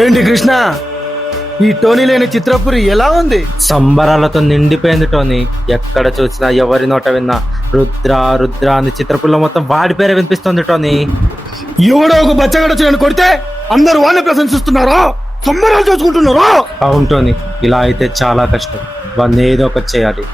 ఏంటి కృష్ణ, ఈ టోనీ లేని చిత్రపురి ఎలా ఉంది? సంబరాలతో నిండిపోయింది టోనీ. ఎక్కడ చూసినా ఎవరి నోట విన్నా రుద్ర రుద్ర అని చిత్రపురిలో మొత్తం వాడి పేరే వినిపిస్తుంది టోనీ. ఎవడో ఒక బచ్చగడ వచ్చి కొడితే అందరూ వాడిని ప్రశంసిస్తున్నారా, సంబరాలు చూసుకుంటున్నారా? అవును టోనీ, ఇలా అయితే చాలా కష్టం. వాడిని ఏదో ఒకటి చేయాలి.